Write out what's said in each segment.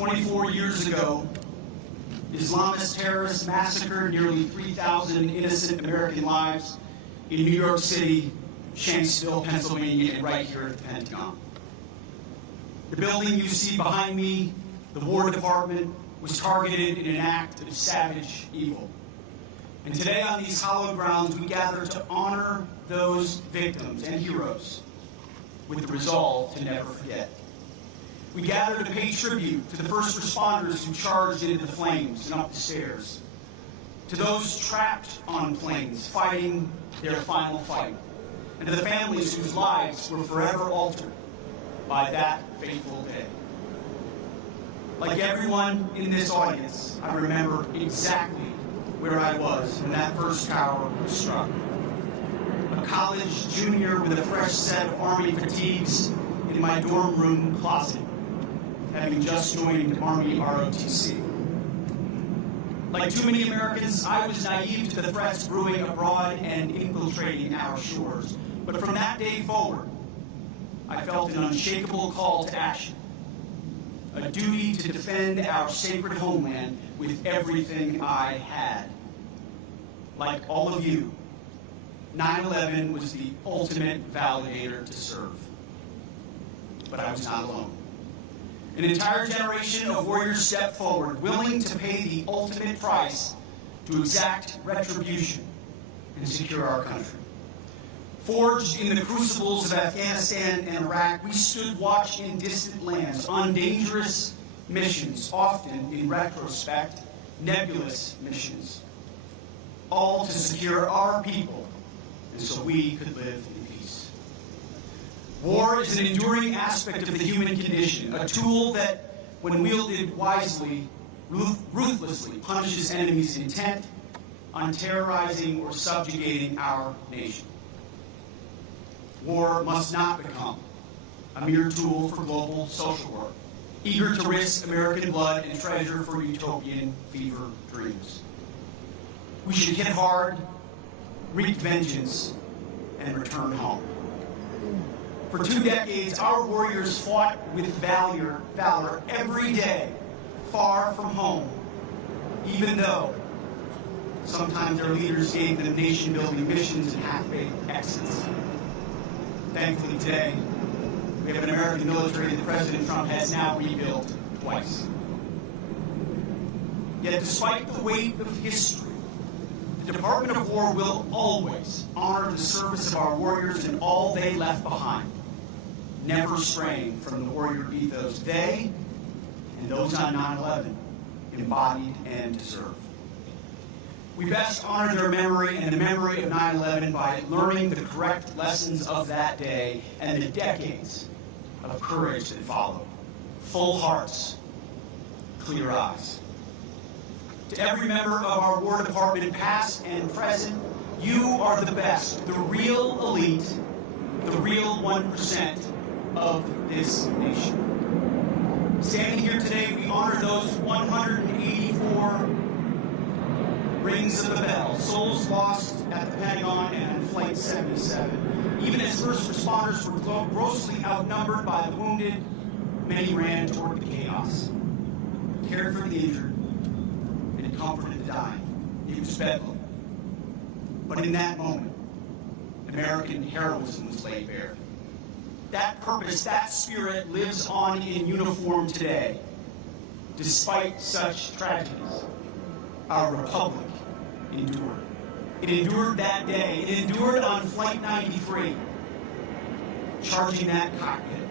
24 years ago, Islamist terrorists massacred nearly 3,000 innocent American lives in New York City, Shanksville, Pennsylvania, and right here at the Pentagon. The building you see behind me, the War Department, was targeted in an act of savage evil. And today on these hallowed grounds, we gather to honor those victims and heroes with the resolve to never forget. We gather to pay tribute to the first responders who charged into the flames and up the stairs, to those trapped on planes fighting their final fight, and to the families whose lives were forever altered by that fateful day. Like everyone in this audience, I remember exactly where I was when that first tower was struck. A college junior with a fresh set of Army fatigues in my dorm room closet, having just joined Army ROTC. Like too many Americans, I was naive to the threats brewing abroad and infiltrating our shores. But from that day forward, I felt an unshakable call to action, a duty to defend our sacred homeland with everything I had. Like all of you, 9/11 was the ultimate validator to serve. But I was not alone. An entire generation of warriors stepped forward, willing to pay the ultimate price to exact retribution and secure our country. Forged in the crucibles of Afghanistan and Iraq, we stood watch in distant lands on dangerous missions, often, in retrospect, nebulous missions, all to secure our people and so we could live in peace. War is an enduring aspect of the human condition, a tool that, when wielded wisely, ruthlessly punishes enemies intent on terrorizing or subjugating our nation. War must not become a mere tool for global social work, eager to risk American blood and treasure for utopian fever dreams. We should hit hard, wreak vengeance, and return home. For 2 decades, our warriors fought with valor every day, far from home, even though sometimes their leaders gave them nation-building missions and half-baked exits. Thankfully today, we have an American military that President Trump has now rebuilt twice. Yet despite the weight of history, the Department of War will always honor the service of our warriors and all they left behind, never straying from the warrior ethos they and those on 9/11 embodied and deserve. We best honor their memory and the memory of 9/11 by learning the correct lessons of that day and the decades of courage that followed. Full hearts, clear eyes. To every member of our War Department, past and present, you are the best, the real elite, the real 1% of this nation. Standing here today, we honor those 184 rings of the bell, souls lost at the Pentagon and on Flight 77. Even as first responders were grossly outnumbered by the wounded, many ran toward the chaos, cared for the injured, and comforted the dying. It was bedlam. But in that moment, American heroism was laid bare. That purpose, that spirit lives on in uniform today. Despite such tragedies, our republic endured. It endured that day. It endured on Flight 93, charging that cockpit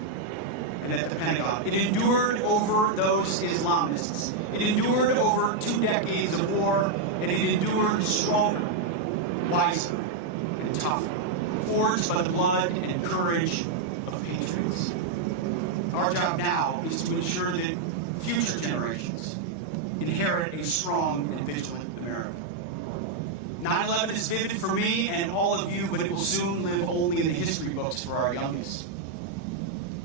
and at the Pentagon. It endured over those Islamists. It endured over 2 decades of war, and it endured stronger, wiser, and tougher, forged by the blood and courage of patriots. Our job now is to ensure that future generations inherit a strong and vigilant America. 9/11 is vivid for me and all of you, but it will soon live only in the history books for our youngest.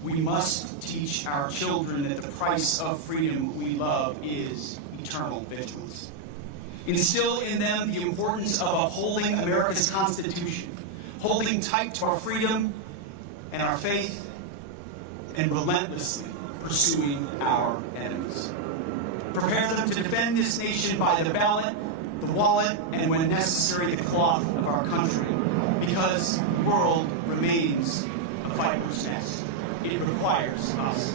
We must teach our children that the price of freedom we love is eternal vigilance. Instill in them the importance of upholding America's Constitution, holding tight to our freedom and our faith, and relentlessly pursuing our enemies. Prepare them to defend this nation by the ballot, the wallet, and when necessary, the cloth of our country, because the world remains a viper's nest. It requires us.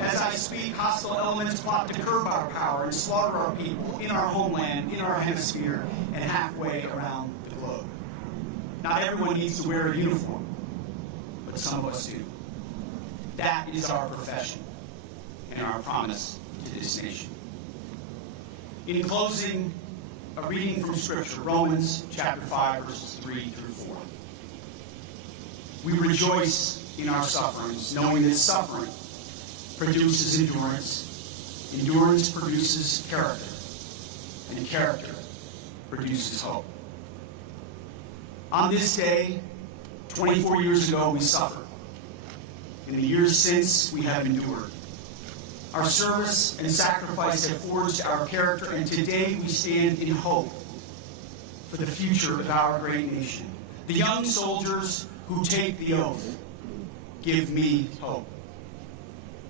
As I speak, hostile elements plot to curb our power and slaughter our people in our homeland, in our hemisphere, and halfway around the globe. Not everyone needs to wear a uniform, but some of us do. That is our profession and our promise to this nation. In closing, a reading from Scripture, Romans chapter 5, verses 3 through 4. We rejoice in our sufferings, knowing that suffering produces endurance, endurance produces character, and character produces hope. On this day, 24 years ago, we suffered. In the years since, we have endured. Our service and sacrifice have forged our character, and today we stand in hope for the future of our great nation. The young soldiers who take the oath give me hope.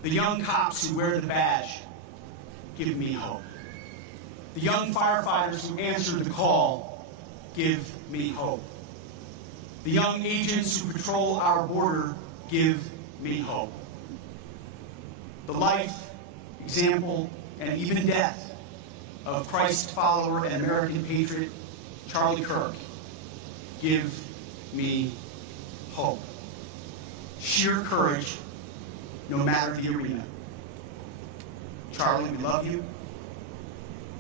The young cops who wear the badge give me hope. The young firefighters who answer the call give me hope. The young agents who patrol our border give me hope. The life, example, and even death of Christ follower and American patriot Charlie Kirk give me hope. Sheer courage, no matter the arena. Charlie, we love you.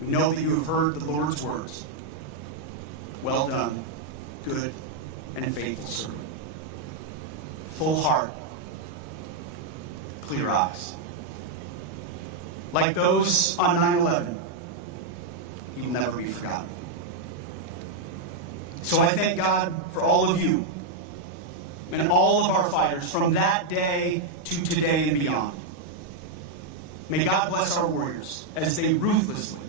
We know that you have heard the Lord's words. Well done, good and faithful servant. Full heart, clear eyes. Like those on 9/11, he'll never be forgotten. So I thank God for all of you and all of our fighters from that day to today and beyond. May God bless our warriors as they ruthlessly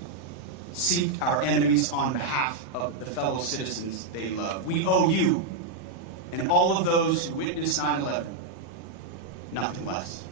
seek our enemies on behalf of the fellow citizens they love. We owe you and all of those who witnessed 9/11 nothing less.